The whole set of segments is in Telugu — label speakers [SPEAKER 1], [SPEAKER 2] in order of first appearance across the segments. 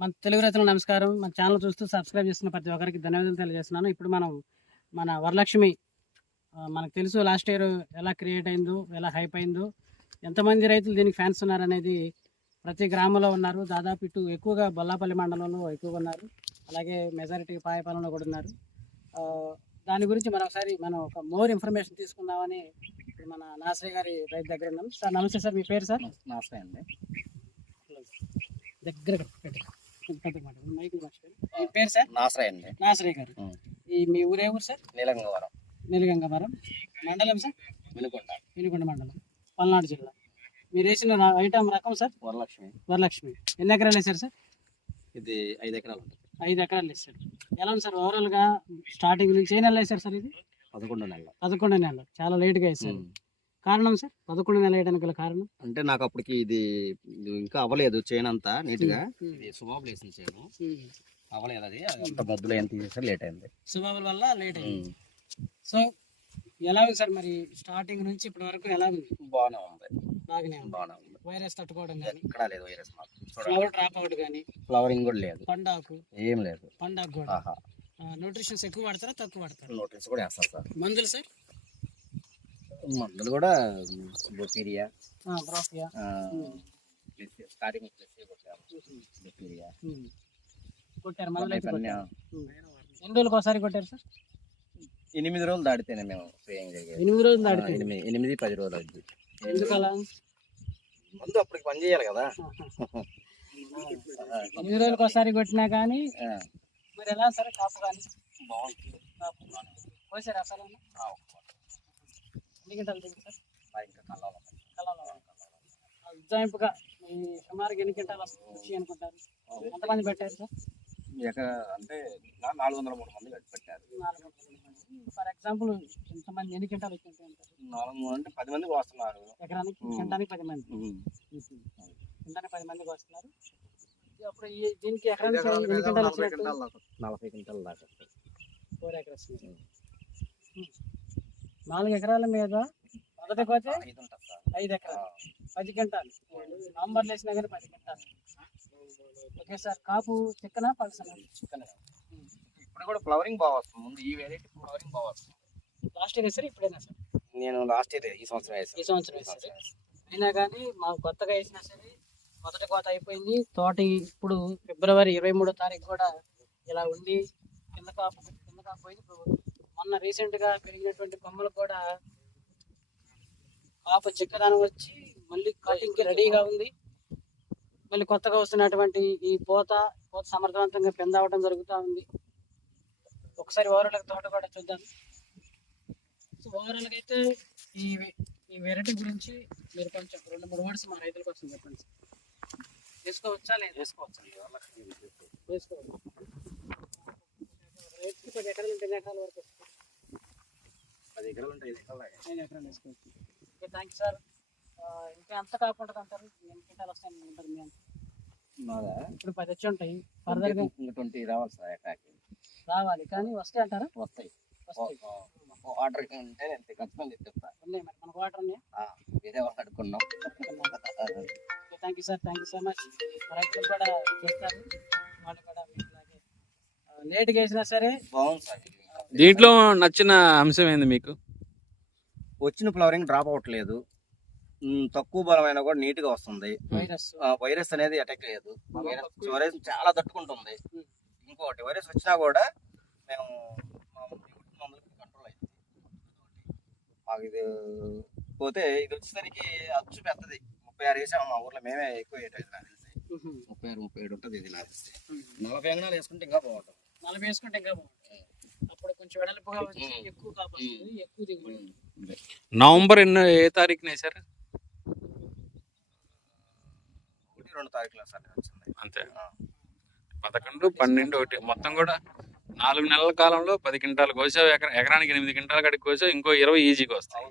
[SPEAKER 1] మన తెలుగు రైతులకు నమస్కారం. మన ఛానల్ చూస్తూ సబ్స్క్రైబ్ చేస్తున్న ప్రతి ఒక్కరికి ధన్యవాదాలు తెలియజేస్తున్నాను. ఇప్పుడు మనం మన వరలక్ష్మి మనకు తెలుసు లాస్ట్ ఇయర్ ఎలా క్రియేట్ అయిందో ఎలా హైప్ అయిందో. ఎంతమంది రైతులు దీనికి ఫ్యాన్స్ ఉన్నారనేది ప్రతి గ్రామంలో ఉన్నారు. దాదాపు ఇటు ఎక్కువగా బొల్లాపల్లి మండలంలో ఎక్కువగా ఉన్నారు. అలాగే మెజారిటీ పాయపాలెంలో కూడా ఉన్నారు. దాని గురించి మనం ఒకసారి మనం ఒక మోర్ ఇన్ఫర్మేషన్ తీసుకుందామని ఇప్పుడు మన నాసరి గారి రైతు దగ్గర ఉన్నాం. సార్ నమస్తే సార్ మీ పేరు సార్?
[SPEAKER 2] నమస్తే అండి.
[SPEAKER 1] దగ్గర మర్చిపోయాను. మీ పేరు సార్?
[SPEAKER 2] నాసరాయ్ అండి.
[SPEAKER 1] నాసరి గారు. ఈ మీ ఊరే ఊరు సార్?
[SPEAKER 2] నీలంగవరం.
[SPEAKER 1] నీలగంగవరం మండలం సార్?
[SPEAKER 2] వినుకొండ.
[SPEAKER 1] వినుకొండ మండలం. పల్నాడు జిల్లా. మీరు వేసిన ఐటమ్ రకం సార్?
[SPEAKER 2] వరలక్ష్మి.
[SPEAKER 1] వరలక్ష్మి. ఎన్ని ఎకరాలు వేశారు సార్?
[SPEAKER 2] ఇది ఐదు ఎకరాలు
[SPEAKER 1] ఐదు ఎకరాలు వేశారు. ఎలా ఉంది సార్ ఓవరాల్గా స్టార్టింగ్ నుంచి ఏ నెలలు వేశారు సార్ ఇది?
[SPEAKER 2] పదకొండు నెలలు.
[SPEAKER 1] పదకొండు నెలలు. చాలా లేట్గా వేశారు.
[SPEAKER 2] ఉమ్.
[SPEAKER 1] కారణం సార్? పదకొండు నెలలు వేయడానికి గల కారణం?
[SPEAKER 2] అంటే నాకు అప్పటికి ఇది ఇంకా అవ్వలేదు చేయను అంతా నీట్గా
[SPEAKER 1] ఉమ్.
[SPEAKER 2] ఇది చేయను
[SPEAKER 1] ఉమ్.
[SPEAKER 2] అవ్వలేదు అది. అంత మధ్యలో ఏం తీసేసరి లేట్ అయింది.
[SPEAKER 1] సుబాబుల వల్ల లేట్ అయింది. సో ఎలా ఉంది సార్ మరి స్టార్టింగ్ నుంచి ఇప్పటి వరకు ఎలా ఉంది?
[SPEAKER 2] బాగానే ఉంది.
[SPEAKER 1] బాగానే ఉంది.
[SPEAKER 2] బాగానే ఉంది.
[SPEAKER 1] వైరస్ తట్టుకోవడం కానీ
[SPEAKER 2] ఎక్కడా లేదు వైరస్
[SPEAKER 1] ఫ్లవర్ డ్రాప్ అవుట్ కానీ
[SPEAKER 2] ఫ్లవరింగ్ కూడా లేదు.
[SPEAKER 1] పండాకు?
[SPEAKER 2] ఏం లేదు.
[SPEAKER 1] పండాకు కూడా? న్యూట్రిషన్స్ ఎక్కువ వాడతారా తక్కువ వాడతారా?
[SPEAKER 2] నోటీస్ కూడా వేస్తాం సార్.
[SPEAKER 1] మందులు సార్?
[SPEAKER 2] మందులు కూడా బొపీరియా
[SPEAKER 1] బ్రోఫియా
[SPEAKER 2] స్టార్టింగ్ బొపీరియా
[SPEAKER 1] కొట్టారు. ఎన్ని రోజులకు ఒకసారి కొట్టారు సార్?
[SPEAKER 2] ఎనిమిది రోజులు దాటితేనే మేము జరిగేది
[SPEAKER 1] ఎనిమిది రోజులు
[SPEAKER 2] ఆ,
[SPEAKER 1] దాటితే
[SPEAKER 2] ఎనిమిది ఎనిమిది పది రోజులు అవుద్ది.
[SPEAKER 1] ఎందుకు అలా
[SPEAKER 2] ముందు అప్పటికి పని చేయాలి కదా.
[SPEAKER 1] ఎనిమిది రోజులకు ఒకసారి కొట్టినా కానీ మరి ఎలా సరే కాపు కానీ?
[SPEAKER 2] బాగుంటుంది
[SPEAKER 1] కాపు కోసారు అసలు ఎన్ని గంటలు దిగింది సార్
[SPEAKER 2] ఇంకా కళ్ళలో.
[SPEAKER 1] కళలో ఉజ్జాయింపుగా ఈ సుమారుగా ఎన్ని గంటలు వచ్చి అనుకుంటారు? ఎంతమంది పెట్టారు సార్?
[SPEAKER 2] ఎక అంటే నాలుగు వందల మూడు మంది పెట్టారు.
[SPEAKER 1] ఫర్ ఎగ్జాంపుల్ ఎంతమంది ఎన్ని గంటలు వచ్చింది అంటారు?
[SPEAKER 2] నాలుగు మూడు అంటే పది మంది వస్తున్నారు
[SPEAKER 1] ఎకరానికి. గంటానికి పది మంది. గంటానికి పది మంది వస్తున్నారు అప్పుడు ఈ దీనికి ఎకరానికి ఎన్ని గంటలు
[SPEAKER 2] నలభై క్వింటాలు దాకా.
[SPEAKER 1] ఫోర్ ఎకర్స్ నాలుగు ఎకరాల మీద మొదటి పోతే
[SPEAKER 2] ఐదు
[SPEAKER 1] ఎకరాలు. పది గంటలు నంబర్లు వేసినా కానీ పది గంటలు ఓకే సార్ కాపు చిక్కన పలసన?
[SPEAKER 2] చికెన్ ఇప్పుడు కూడా ఫ్లవరింగ్ బాగా వస్తుంది. ముందు ఈ వెరైటీ ఫ్లవరింగ్ బాగా వస్తుంది.
[SPEAKER 1] లాస్ట్ ఇయర్ సార్ ఇప్పుడైనా సార్?
[SPEAKER 2] నేను లాస్ట్ ఇయర్ ఈ సంవత్సరం వేసాను.
[SPEAKER 1] ఈ సంవత్సరం వేసారు? అయినా కానీ మా కొత్తగా వేసినా సరే మొదటి కోత అయిపోయింది. తోట ఇప్పుడు ఫిబ్రవరి ఇరవై మూడో తారీఖు కూడా ఇలా ఉండి కింద కాపు కింద కాపు పోయింది. ఇప్పుడు మొన్న రీసెంట్గా పెరిగినటువంటి కొమ్మలు కూడా కాపు చిక్కదనం వచ్చి మళ్ళీ కటింగ్కి రెడీగా ఉంది. మళ్ళీ కొత్తగా వస్తున్నటువంటి ఈ పూత పూత సమర్థవంతంగా పెంద అవడం జరుగుతూ ఉంది. ఒకసారి ఓవరాల్ తోట కూడా చూద్దాం. సో ఓవరాల్గా అయితే ఈ ఈ వెరైటీ గురించి మీరు కొంచెం రెండు మూడు వర్డ్స్ మా రైతుల కోసం చెప్పండి సార్. వేసుకోవచ్చా లేదా?
[SPEAKER 2] వేసుకోవచ్చు?
[SPEAKER 1] వేసుకోవచ్చు. రైతుకి పది ఎకరాలు ఎకరాల వరకు వస్తుంది
[SPEAKER 2] పది ఎకరాలు ఉంటాయి ఐదు ఎకరాలు దాకా.
[SPEAKER 1] ఐదు ఎకరాలు వేసుకోవచ్చు ఓకే థ్యాంక్ యూ సార్ ఇంకా ఎంత కాకుండా అంటారు ఎన్ని క్వింటాలు వస్తాయని అంటారు మీ?
[SPEAKER 2] మాదా?
[SPEAKER 1] ఇప్పుడు పది వచ్చి ఉంటాయి. ఫర్దర్
[SPEAKER 2] ట్వంటీ రావాలి సార్ ఎకరాకి
[SPEAKER 1] రావాలి కానీ వస్తాయి అంటారా?
[SPEAKER 2] వస్తాయి. ఆర్డర్ ఉంటే నేను ఖచ్చితంగా తెప్పిస్తా
[SPEAKER 1] ఉన్నాయి మరి మనకు వాటర్ ఉన్నాయి?
[SPEAKER 2] వేరే వాళ్ళు అడుక్కున్నాం.
[SPEAKER 1] Thank you sir thank you so much రైతులు కూడా చేస్తారు. వాళ్ళు కూడా లేట్గా వేసినా సరే
[SPEAKER 2] బాగుంది సార్.
[SPEAKER 3] దీంట్లో నచ్చిన అంశం ఏంది మీకు?
[SPEAKER 2] వచ్చిన ఫ్లవరింగ్ డ్రాప్ అవ్వట్లేదు తక్కువ బలమైన కూడా నీట్గా వస్తుంది
[SPEAKER 1] వైరస్.
[SPEAKER 2] ఆ, వైరస్ అనేది అటాక్ లేదు. వైరస్ వైరస్ చాలా తట్టుకుంటుంది. ఇంకోటి వైరస్ వచ్చినా కూడా మేము కంట్రోల్ అయింది మాకు ఇది పోతే ఇది వచ్చేసరికి అచ్చు పెద్దది. ముప్పై ఆరు వేసాము మా ఊర్లో మేమే ఎక్కువ ముప్పై ఆరు ముప్పై ఏడు ఉంటుంది ఇది నాకు తెలిసి నలభై అంగనాలు వేసుకుంటే ఇంకా బాగుంటుంది.
[SPEAKER 1] నలభై వేసుకుంటే ఇంకా బాగుంటుంది. అప్పుడు కొంచెం వెడల్పుగా వచ్చి ఎక్కువ కాపు వస్తుంది ఎక్కువ దిగుబడి ఉంటుంది.
[SPEAKER 3] నవంబర్ ఎన్నో ఏ తారీఖున
[SPEAKER 2] ఒకటి రెండు తారీఖులో సార్ వచ్చింది.
[SPEAKER 3] అంతే. పదకొండు పన్నెండు ఒకటి. మొత్తం కూడా నాలుగు నెలల కాలంలో పది క్వింటాలు కోసావు ఎకరా ఎకరానికి ఎనిమిది క్వింటాల కాడికి కోసావు ఇంకో ఇరవై ఈజీగా వస్తాయి.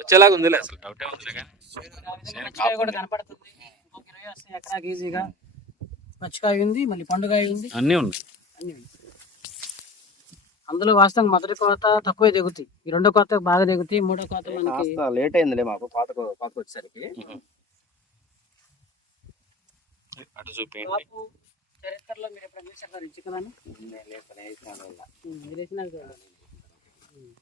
[SPEAKER 3] వచ్చేలాగా ఉందిలే అసలు. డౌటే ఉందిలే కానీ.
[SPEAKER 1] ఈజీగా పచ్చికాయ ఉంది మళ్ళీ పండుగ ఉంది.
[SPEAKER 3] అన్నీ ఉన్నాయి.
[SPEAKER 1] అన్ని ఉన్నాయి. అందులో వాస్తవంగా మొదటి కోత తక్కువే దిగుతాయి. ఈ రెండో కోత బాగా దిగుతాయి మూడో కోత మనకి
[SPEAKER 2] కాస్త లేట్ అయిందిలే మాకు పాత పాతకు వచ్చేసరికి.
[SPEAKER 3] అటు చూపించండి
[SPEAKER 1] కాపు చరిత్రలో మీరు ఎప్పుడైనా చూసారు ఇచ్చి కదా
[SPEAKER 2] నేను లేపన వేసిన వాళ్ళ.
[SPEAKER 1] మీరు వేసినారు కదా ఉమ్.